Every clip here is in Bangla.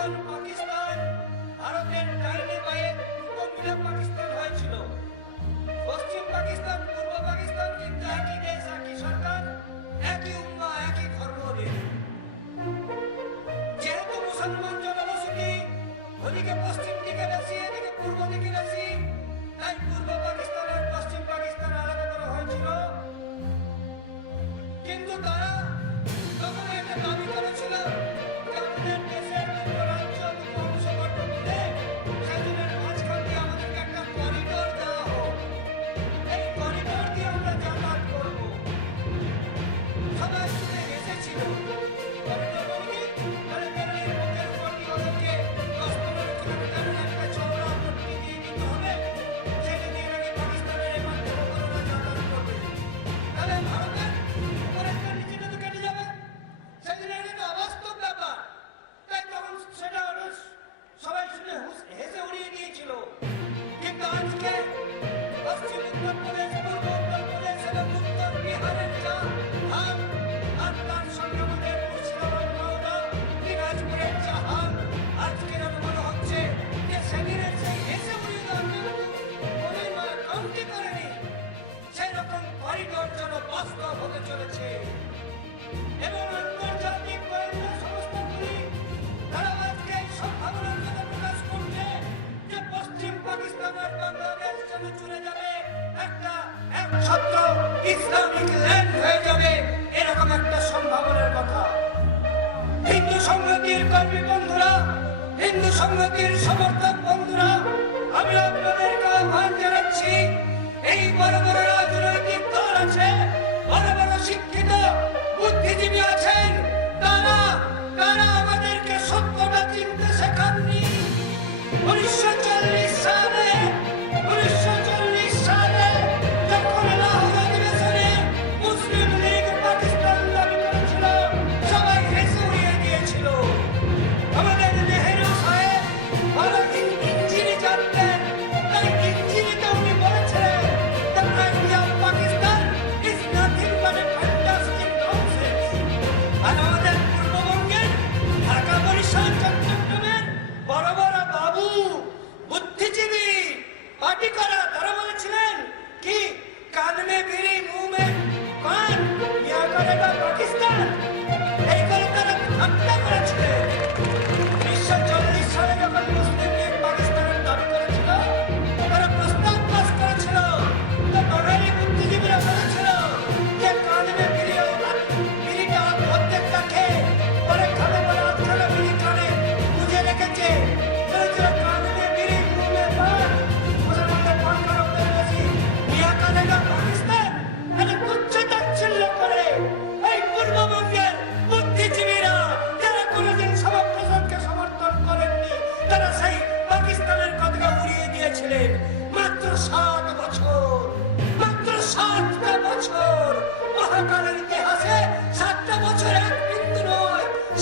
যখন পাকিস্তান ভারতের ডাইনি পায়ে দুটো মিলে পাকিস্তান হয়েছিল, পশ্চিম পাকিস্তান, পূর্ব পাকিস্তান কিন্তু একই দেশ, একই সরকার, একই উম্মা, একই ধর্ম নিয়ে যেহেতু মুসলমান জনবসতি ওদিকে পশ্চিম দিকে বেশি, এদিকে পূর্ব দিকে বেশি, তাই পূর্ব Thank you. সংহতির সমর্থক বন্ধুরা আমি আপনাদেরকে আহ্বান জানাচ্ছি এই বড় বড়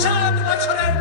সাত বছরের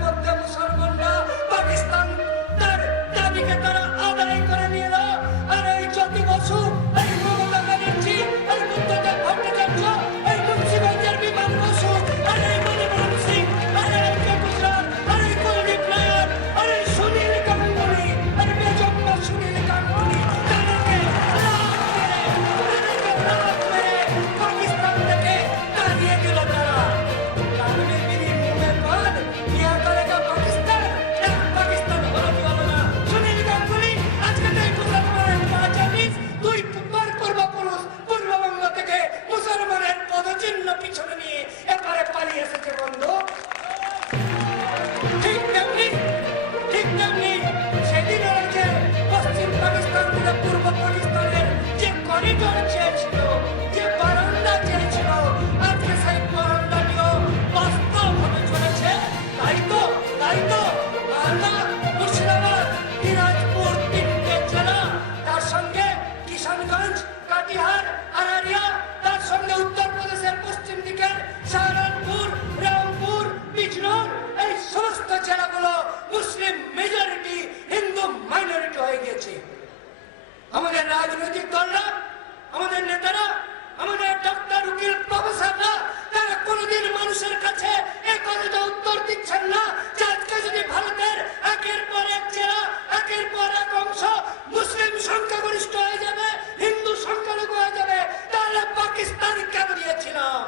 নিয়েছিলাম।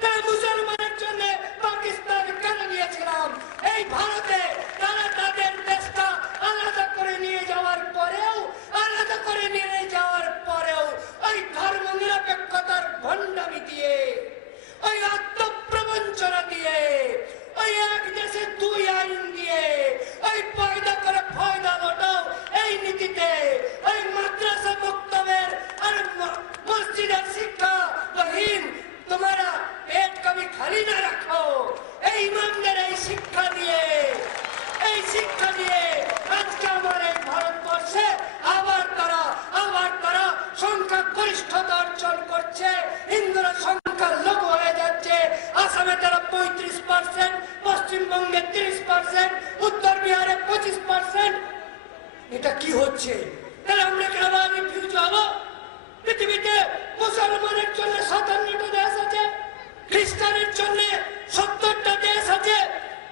তারা মুসলমানের জন্য পাকিস্তান কেন নিয়েছিলাম? এই ভারতে তারা তাদের দেশটা আলাদা করে নিয়ে যাওয়ার পরেও, আলাদা করে নিয়ে যাওয়ার পরেও ওই ধর্ম নিরপেক্ষতার ভণ্ডামি দিয়ে, ওই আত্মপ্রবঞ্চনা দিয়ে, ওই এক দেশে দুই আইন দিয়ে, ওই পয়দা করে ভয়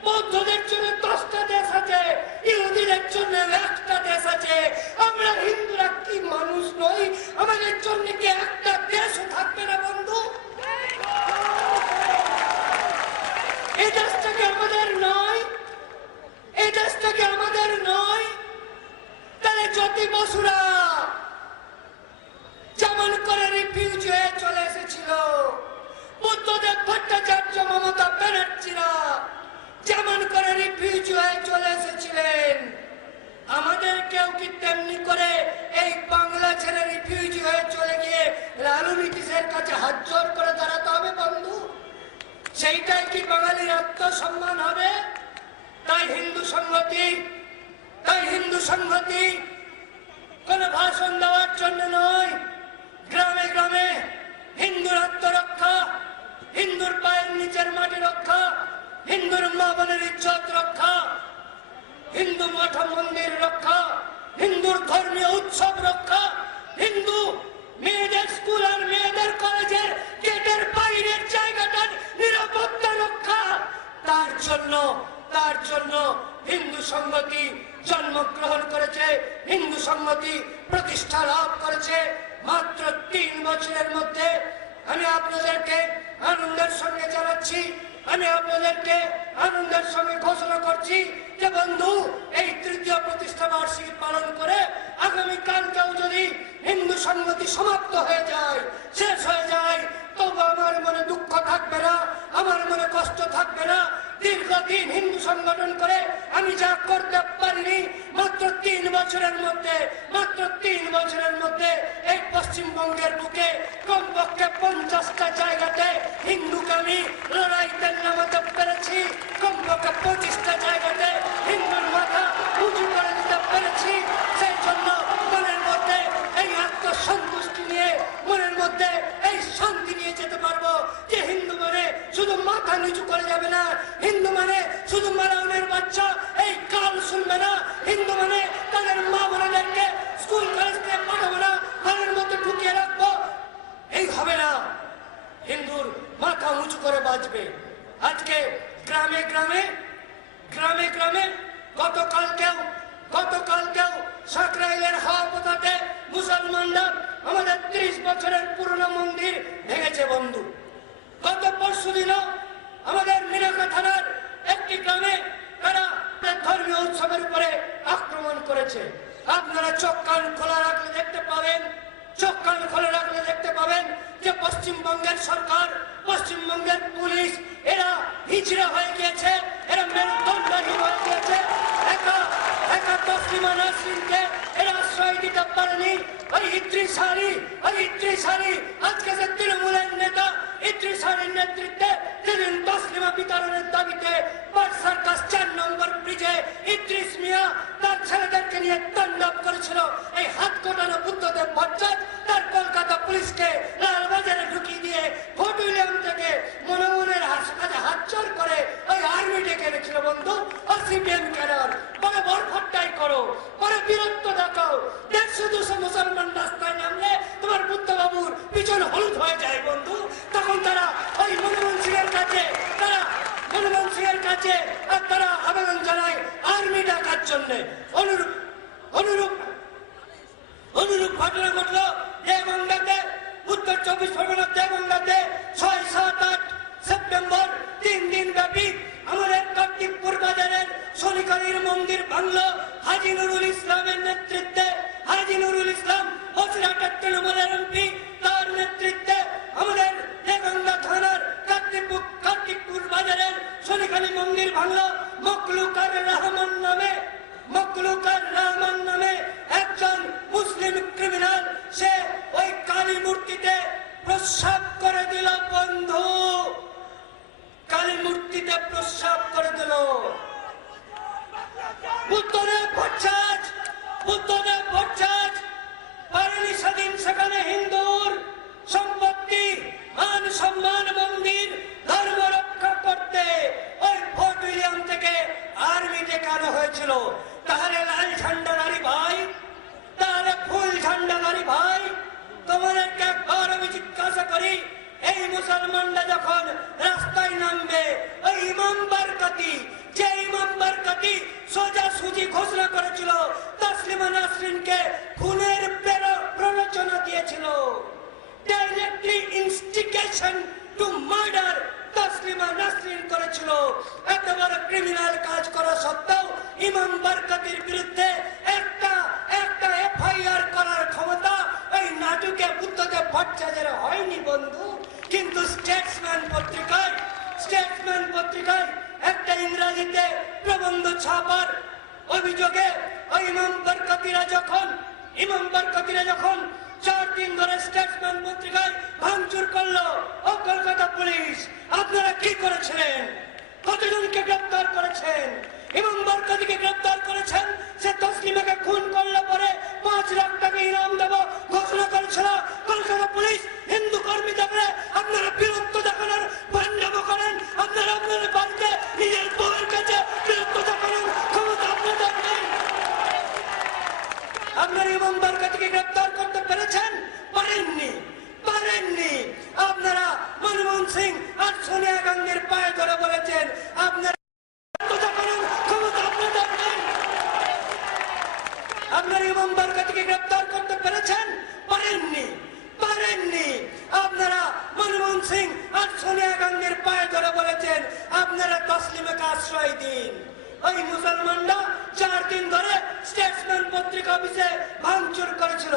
বৌদ্ধদের জন্য দশটা দেশ আছে, ইহুদিদের জন্য একটা দেশ আছে। আমরা হিন্দুরা কি মানুষ নই? আমাদের জন্য কি একটা দেশও থাকবে না, বন্ধু? এই দেশটা কি আমাদের নয়? এই দেশটা কি আমাদের নয়? তাহলে জ্যোতি বসুরা যেমন করে রিফিউজ হয়ে চলে এসেছিল বুদ্ধদেব ভট্টাচার্য মমতা ব্যানার্জিরা যেমন করে রিফিউজ হয়ে চলে এসেছিলেন আমাদের কেউ কি তেমনি করে এই বাংলা ছেড়ে রিফিউজ হয়ে চলে গিয়ে লালু নীতিশের কাছে হাত জোর করে দাঁড়াতে হবে বন্ধু সেইটাই কি বাঙালির আত্মসম্মান হবে? তাই হিন্দু সংহতি, তাই হিন্দু সংহতি। কোন ভাষণ দেওয়ার জন্য নয়। গ্রামে গ্রামে হিন্দুর আত্মরক্ষা, হিন্দুর পায়ের নিচের মাটি রক্ষা, হিন্দুর মা বোনের ইজ্জত রক্ষা, হিন্দু মঠ মন্দির রক্ষা, হিন্দুর ধর্মীয় উৎসব রক্ষা, হিন্দু মেয়েদের স্কুল আর মেয়েদের কলেজের গেটের বাইরের জায়গাটার নিরাপত্তা রক্ষা। তার জন্য তার জন্য হিন্দু সংগতি জন্মগ্রহণ করেছে, হিন্দু সংগতি প্রতিষ্ঠা লাভ করেছে মাত্র তিন বছরের মধ্যে। আমি আপনাদেরকে আনন্দের সঙ্গে জানাচ্ছি, আমি আপনাদেরকে আনন্দের সঙ্গে ঘোষণা করছি যে বন্ধু, এই তৃতীয় প্রতিষ্ঠা বার্ষিকী পালন করে আগামী কালকেও যদি হিন্দু সংগতি সমাপ্ত হয়ে যায়, শেষ হয়ে যায়, তবু আমার মনে দুঃখ থাকবে না, আমার মনে কষ্ট থাকবে না। দীর্ঘদিন হিন্দু সংগঠন করে আমি যা করতে পারিনি, মাত্র তিন বছরের মধ্যে, মাত্র তিন বছরের মধ্যে এই পশ্চিমবঙ্গের বুকে কমপক্ষে পঞ্চাশটা জায়গাতে হিন্দুকে আমি লড়াইতে নামাতে পেরেছি, কমপক্ষে পঁচিশটা জায়গাতে হিন্দুর মাথা উঁচু করে দিতে পেরেছি সেই জন্য মনের মধ্যে এই আত্মসন্তুষ্টি নিয়ে মনের মধ্যে এই শান্তি নিয়ে যেতে পারব যে হিন্দু মানে শুধু মাথা নিচু করে যাবে না হিন্দু মানে শুধু মারাউনের বাচ্চা এই কাল শুনবে না হিন্দু মানে তাদের মা বোনেদেরকে স্কুল কলেজ থেকে পাঠাবো না ঘরের মধ্যে ঢুকিয়ে রাখব এই হবে না হিন্দুর মাথা উঁচু করে বাঁচবে আজকে গ্রামে গ্রামে গ্রামে গ্রামে গতকালকেও গতকালকেও সাকরাইলের হাওয়া পোতাতে মুসলমানরা আমাদের ত্রিশ বছরের পুরনো মন্দির ভেঙেছে বন্ধু গত পরশু দিনও আমাদের মিরাকা থানার একটি গ্রামে তারা তাদের ধর্মীয় উৎসবের উপরে আক্রমণ করেছে আপনারা চোখ কান খোলা রাখলে দেখতে পাবেন, চোখ কান খোলা রাখলে দেখতে পাবেন যে পশ্চিমবঙ্গের সরকার, পশ্চিমবঙ্গের পুলিশ, এরা হিজড়া হয়ে গিয়েছে, এরা মেরুদণ্ডহীন হয়ে গিয়েছে। একা একা তসলিমা নাসরিনকে এরা আশ্রয় দিতে পারেনি। ওই ইত্রিশালী ওই ইত্রিশালী আজকে যে তৃণমূলের নেতা ইত্রিশালীর নেতৃত্বে তিনি তসলিমা বিতরণের দাবিতে সার্কাস চার নম্বর ব্রিজে ইদ্রিস মিয়া তার ছেলেদেরকে নিয়ে তাণ্ডব করেছিল। এই হাত কোটানো বুদ্ধদেব ভট্টাচ তার কলকাতা পুলিশকে লালবাজারে ঢুকিয়ে দিয়ে ফোর্ট উইলিয়াম থেকে মনে মনের হাসপাতালে অভিযোগে ওই ইমাম বরকতিরা যখন, ইমাম বরকতিরা যখন চার দিন ধরে স্টেটসম্যান পত্রিকায় ভাঙচুর করল, ও কলকাতা পুলিশ, আপনারা কি করেছিলেন কতজনকে গ্রেপ্তার করেছেন? ইমাম বরকতিকে গ্রেপ্তার করেছেন, সে তসলিমাকে খুন করলে পরে পাঁচ লাখ টাকা ইনাম দেব ঘোষণা করেছিল। কলকাতা পুলিশ, হিন্দু কর্মী দেখলে আপনারা বীরত্ব দেখানোর পাঞ্জাব করেন, আপনারা আপনাদের বাড়িতে নিজের বউয়ের কাছে আপনারা ইমাম বারকাটিকে গ্রেপ্তার করতে পেরেছেন? পারেননি পারেননি আপনারা মনমোহন সিং আর সোনিয়া গান্ধীর পায়ে ধরে বলেছেন, আপনারা বীরত্ব দেখানোর ক্ষমতা আপনাদের নেই আপনারা ইমাম বারকাতিকে গ্রেপ্তার করতে পেরেছেন পারেননি পারেননি আপনারা মনমোহন সিং আর সোনিয়া গান্ধীর পায়ে ধরে বলেছেন আপনারা তসলিমাকে আশ্রয় দিন ওই মুসলমানরা চার দিন ধরে স্টেটসম্যান পত্রিকা অফিসে ভাঙচুর করেছিল।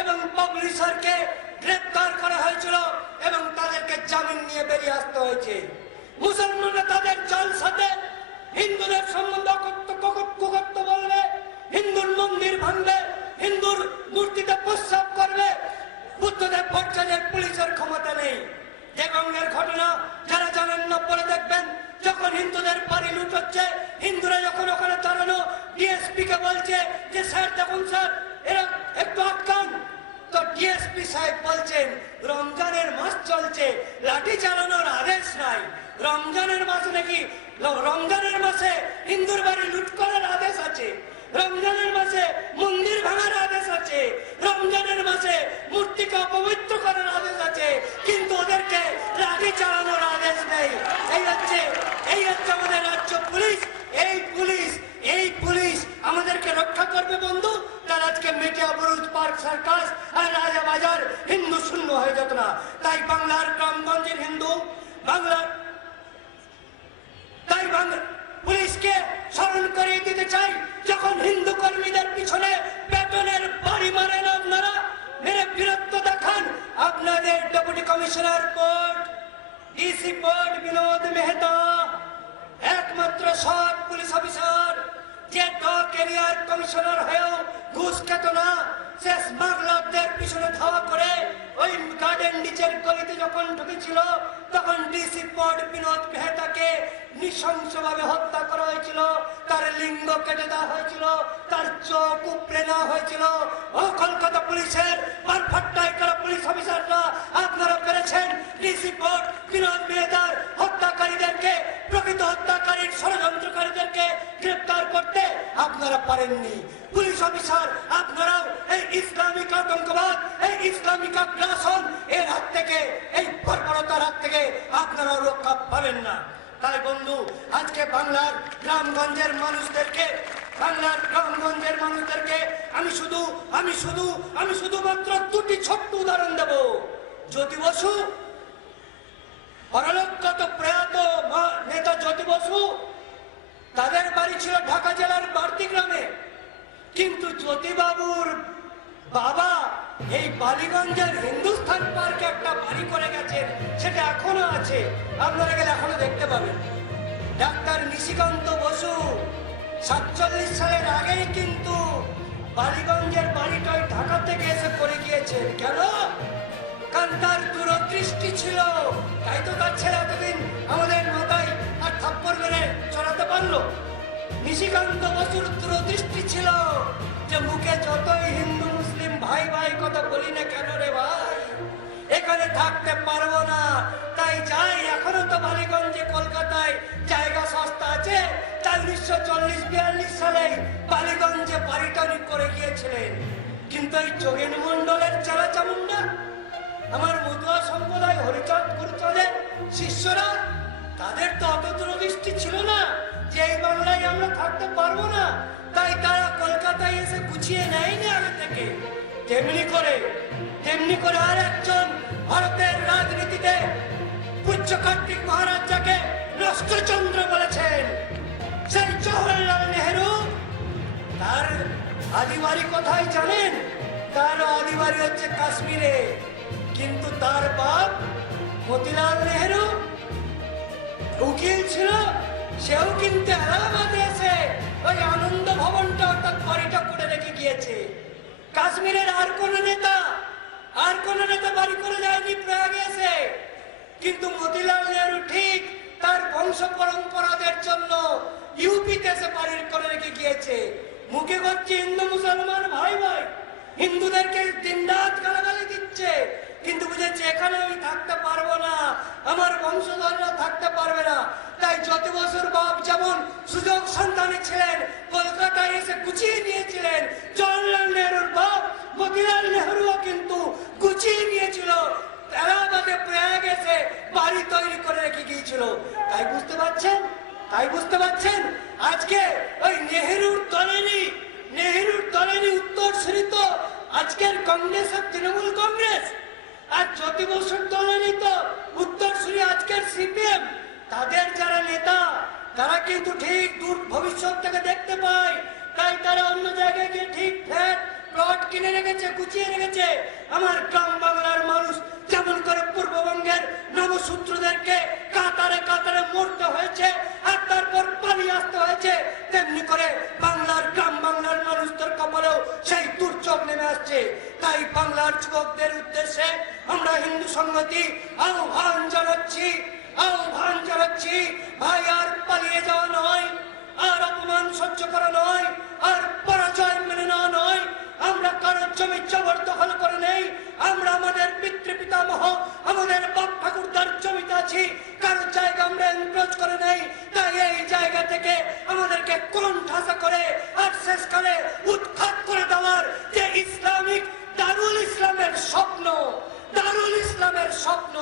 এবং পাবলিশারকে গ্রেপ্তার করা হয়েছিল এবং তাদেরকে জামিন নিয়ে বেরিয়ে আসতে হয়েছে। মুসলমানরা তাদের জলসাতে হিন্দুদের সম্বন্ধে বলবে, হিন্দুর মন্দির ভাঙবে হিন্দুর মূর্তিতে প্রস্রাব করবে বুদ্ধদেব ভট্টাচার্যের পুলিশের ক্ষমতা নেই। দেগঙ্গের ঘটনা যারা জানেন না, পরে দেখবেন যখন হিন্দুদের বাড়ি লুট হচ্ছে, হিন্দুরা যখন ওখানে দাঁড়ানো ডিএসপি কে বলছে যে, স্যার, দেখুন স্যার, এরা একটু আটকান। তো ডিএসপি সাহেব বলছেন, রমজানের মাস চলছে, লাঠি চালানোর আদেশ নাই। রমজানের মাস নাকি, রমজানের মাসে হিন্দুর বাড়ি লুট করার আদেশ আছে। রমজানের মাসে মন্দির ভাঙার আদেশ আছে। রমজানের মাসে মূর্তিকে অপবিত্র করার আদেশ আছে কিন্তু ওদেরকে লাঠি চালানোর আদেশ নেই এই হচ্ছে এই হচ্ছে আমাদের রাজ্য পুলিশ এই পুলিশ এই পুলিশ আমাদেরকে রক্ষা করবে বন্ধু তার আজকে মেটিয়া বুরুজ পার্ক সার্কাস আর রাজা বাজার হিন্দু শূন্য হয়ে যেত না তাই বাংলার গ্রামগঞ্জের হিন্দু বাংলার তাই বাংলা পুলিশকে স্মরণ করিয়ে দিতে চাই যখন হিন্দু কর্মীদের পিছনে বেতনের বাড়ি মারেন আপনারা মেরে বীরত্ব দেখান আপনাদের deputy commissioner court DC court Binod Mehta একমাত্র সৎ পুলিশ অফিসার যে ডগ এরিয়ার কমিশনার হয়েও ঘুষ খেত না পিছনে ধাওয়া করে ওই গার্ডেন নিচের গলিতে যখন ঢুকেছিল, তখন ডিসি পড বিনোদ মেহতাকে নৃশংসভাবে হত্যা করা হয়েছিল। তার লিঙ্গ কেটে দেওয়া হয়েছিল, তার চোখ উপড়ে নেওয়া হয়েছিল। ও কলকাতা পুলিশের পারফাট্টায় করা পুলিশ অফিসাররা আপনারা পেরেছেন? ডিসি পড বিনোদ মেহতার হত্যাকারীদেরকে, প্রকৃত হত্যাকারীর ষড়যন্ত্রকারীদেরকে গ্রেপ্তার করতে আপনারা পারেননি। পুলিশ অফিসার, আপনারাও এই ইসলামিক আতঙ্কবাদ, এই ইসলামিক আগ্রাসন, এর হাত থেকে, এই বর্বরতার হাত থেকে আপনারাও রক্ষা পাবেন না। তাই বন্ধু, আজকে বাংলার গ্রামগঞ্জের মানুষদেরকে, বাংলার গ্রামগঞ্জের মানুষদেরকে আমি শুধু আমি শুধু, আমি শুধুমাত্র দুটি ছোট্ট উদাহরণ দেব। জ্যোতি বসু, পরলোকগত প্রয়াত নেতা জ্যোতি বসু, তাদের বাড়ি ছিল ঢাকা জেলার বাড়তি গ্রামে। কিন্তু জ্যোতিবাবুর বাবা এই বালিগঞ্জের হিন্দুস্থান পার্কে একটা বাড়ি করে গেছেন, সেটা এখনও আছে। আপনারা গেলে এখনও দেখতে পাবেন। ডাক্তার নিশিকান্ত বসু সাতচল্লিশ সালের আগেই কিন্তু বালিগঞ্জের বাড়িটা ওই ঢাকা থেকে এসে করে গিয়েছেন। কেন? কারণ তার দূরদৃষ্টি ছিল। তাই তো তার ছেলে এতদিন আমাদের মাথায় নিশিকান্ত বসুর দূরদৃষ্টি ছিল যে মুখে যতই হিন্দু, মুসলিম ভাই ভাই কথা বলি না কেন রে ভাই? এখানে থাকতে পারব না, তাই যাই। এখনও তো বালিগঞ্জে কলকাতায় জায়গা সস্তা আছে। তাই উনিশশো চল্লিশ, বিয়াল্লিশ সালে বালিগঞ্জে বাড়িটা করে গিয়েছিলেন। কিন্তু এই যোগেন মন্ডলের চারা চামুন্ডা আমার মতুয়া সম্প্রদায় হরিচাঁদ গুরুচাঁদের শিষ্যরা, তাদের তো অত দূরদৃষ্টি ছিল না। যে এই বাংলায় আমরা থাকতে পারব না, তাই তারা কলকাতায় এসে গুছিয়ে নেয়নি আগে থেকে। তেমনি করে তেমনি করে আর একজন ভারতের রাজনীতিতে পুচ্ছ কার্তিক মহারাজ যাকে বলেছেন। সেই জওহরলাল নেহেরু, তার আদিবাড়ি কোথায় জানেন, তার আদিবাড়ি হচ্ছে কাশ্মীরে। কিন্তু তার বাপ মতিলাল নেহেরু উকিল ছিল সেও কিন্তু এলাহাবাদে এসে ওই আনন্দ ভবনটা অর্থাৎ বাড়িটা করে রেখে গিয়েছে। কাশ্মীরের আর কোন নেতা, আর কোন নেতা বাড়ি করে যায়নি প্রয়াগে এসে। কিন্তু মতিলাল নেহরু ঠিক তার বংশ পরম্পরাদের জন্য ইউপিতে এসে বাড়ি করে রেখে গিয়েছে। মুখে করছে হিন্দু মুসলমান ভাই ভাই। হিন্দুদেরকে দিনরাত গালাগালি দিচ্ছে। কিন্তু বুঝেছে, এখানে আমি থাকতে পারব না। আমার বংশধররা থাকতে পারবে না। তাই যত বছর বাপ যেমন সুযোগ সন্তানে ছিলেন, কলকাতায় এসে গুছিয়ে নিয়েছিলেন। জওয়াহরলাল নেহরুর বাপ মতিলাল নেহরুও কিন্তু গুছিয়ে নিয়েছিল। এলাহাবাদে প্রয়াগ এসে বাড়ি তৈরি করে রেখে গিয়েছিল। তাই বুঝতে পারছেন? তাই বুঝতে পারছেন? আজকে ওই নেহেরুর দলেরই নেহেরুর দলেরই উত্তর তো আজকের কংগ্রেস আর তৃণমূল কংগ্রেস। আর জ্যোতি বসুর দলেরই তো উত্তর আজকের সিপিএম। তাদের যারা নেতা, তারা কিন্তু ঠিক দূর ভবিষ্যৎ থেকে দেখতে পায়। তাই তারা অন্য জায়গায় গিয়ে ঠিক ফ্ল্যাট প্লট কিনে রেখেছে, গুছিয়ে রেখেছে। আমার গ্রাম বাংলার মানুষ যেমন করে পূর্ববঙ্গের নবসূত্রদেরকে কাতারে কাতারে মরতে হয়েছে, আর তারপর পালিয়ে আসতে হয়েছে, তেমনি করে বাংলার গ্রাম বাংলার মানুষদের কপালেও সেই দুর্যোগ নেমে আসছে। তাই বাংলার যুবকদের উদ্দেশ্যে আমরা হিন্দু সংগতি আহ্বান জানাচ্ছি। আহ্বান জানাচ্ছি ভাই, আর পালিয়ে যাওয়া নয়। আর অপমান সহ্য করা নয়। আর পরাজয় মেনে নেওয়া নয়। আমরা কারোর জমি জবরদখল করে নেই। আমরা আমাদের পিতৃ পিতামহ আমাদের বাপ ঠাকুরদার জমিতে আছি। কারোর জায়গা আমরা এনক্রোচ করে নেই। তাই এই জায়গা থেকে আমাদেরকে কোন ঠাসা করে, আর শেষকালে উৎখাত করে দেওয়ার যে ইসলামিক দারুল ইসলামের স্বপ্ন, দারুল ইসলামের স্বপ্ন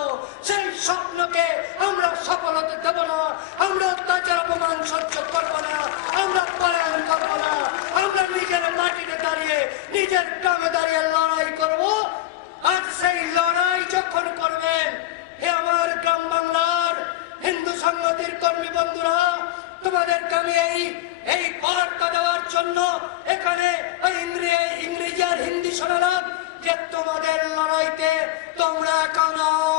স্বপ্নকে আমরা সফল হতে দেব না, আমরা অত্যাচার, অপমান সহ্য করব না, আমরা পলায়ন করব না, আমরা নিজের মাটিতে দাঁড়িয়ে, নিজের গ্রামে দাঁড়িয়ে লড়াই করব। আর সেই লড়াই যখন করবেন, হে আমার গ্রাম বাংলার হিন্দু সংগতির কর্মী বন্ধুরা, তোমাদেরকে আমি এই এই বার্তা দেওয়ার জন্য এখানে ইংরেজি আর হিন্দি শোনালাম। যে তোমাদের লড়াইতে তোমরা একা নও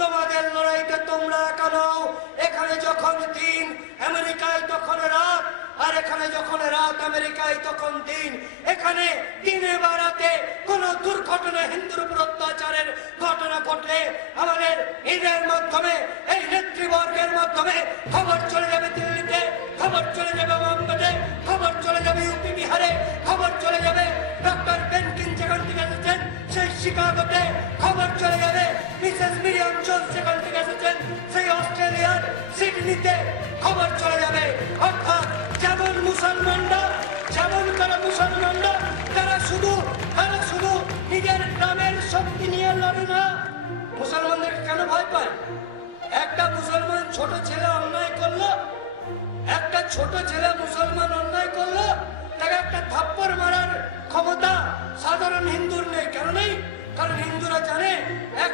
তোমাদের লড়াইতে তোমরা একা নও এখানে যখন দিন, আমেরিকায় তখন রাত, আর এখানে যখন রাত, আমেরিকায় তখন দিন। এখানে দিনে বা রাতে কোন দুর্ঘটনা, হিন্দুর উপর অত্যাচারের ঘটনা ঘটলে আমাদের ঈদের মাধ্যমে, এই নেতৃবর্গের মাধ্যমে খবর চলে শিকাগোতে খবর চলে যাবে মিসেস মিরিয়াম জোন্স সেখান থেকে এসেছেন, সেই অস্ট্রেলিয়ার সিডনিতে খবর চলে যাবে। অর্থাৎ যেমন মুসলমানরা যেমন তারা মুসলমানরা তারা শুধু তারা শুধু নিজের গ্রামের শক্তি নিয়ে লড়ে না। মুসলমানদের কেন ভয় পায়? একটা মুসলমান ছোট ছেলে অন্যায় করল, একটা ছোট ছেলে মুসলমান অন্যায় করল, তাকে একটা থাপ্পড় মারার ক্ষমতা সাধারণ হিন্দুর নেই। কেন নেই? কারণ হিন্দুরা জানে, এক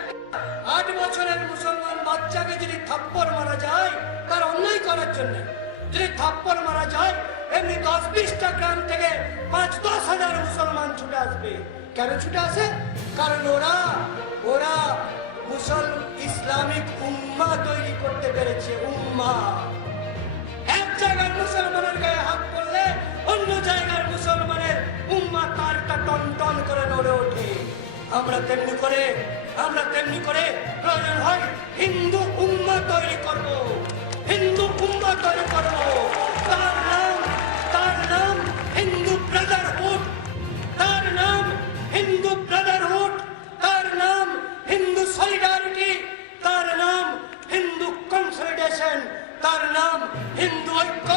আট বছরের মুসলমান বাচ্চাকে যদি থাপ্পর মারা যায়, তার অন্যায় করার জন্য, যদি থাপ্পর মারা যায়, এমনি দশ বিশটা গ্রাম থেকে পাঁচ দশ হাজার মুসলমান ছুটে আসবে। কেন ছুটে আসে? কারণ ওরা ওরা মুসল, ইসলামিক উম্মা তৈরি করতে পেরেছে, উম্মা। এক জায়গার মুসলমানের গায়ে হাত করলে অন্য জায়গার মুসলমানের উম্মা আমরা তেমনি করে, আমরা তেমনি করে প্রয়োজন হয় হিন্দু উম্মা তৈরি করব। হিন্দু উম্মা তৈরি করব। তার নাম তার নাম হিন্দু ব্রাদারহুড। তার নাম হিন্দু ব্রাদারহুড। তার নাম হিন্দু সলিডারিটি তার নাম হিন্দু কনসলিডেশন তার নাম হিন্দু ঐক্য,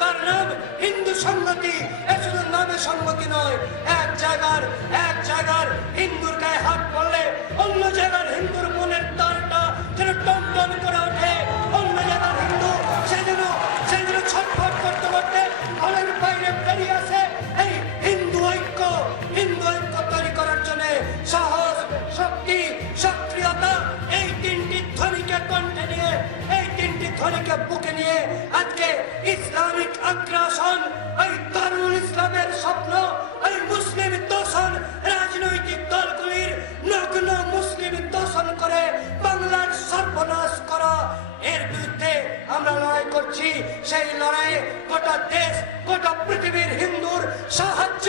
তার নাম হিন্দু সংগতি এ শুধু নামে সংগতি নয়। এক জায়গার এক জায়গার হিন্দুর গায়ে হাত পড়লে অন্য জায়গার হিন্দুর মনের তারটা যেন টম করে ওঠে। অন্য জায়গার হিন্দু সেজন্য সেজন্য ছটফট করতে করতে আগ্রাসন, এই দারুল ইসলামের স্বপ্ন, এই মুসলিম দোষণ রাজনৈতিক দলগুলির নগ্ন মুসলিম দোষণ করে বাংলার সর্বনাশ করা। এর বিরুদ্ধে আমরা লড়াই করছি, সেই লড়াইয়ে গোটা দেশ, গোটা পৃথিবীর হিন্দুর সাহায্য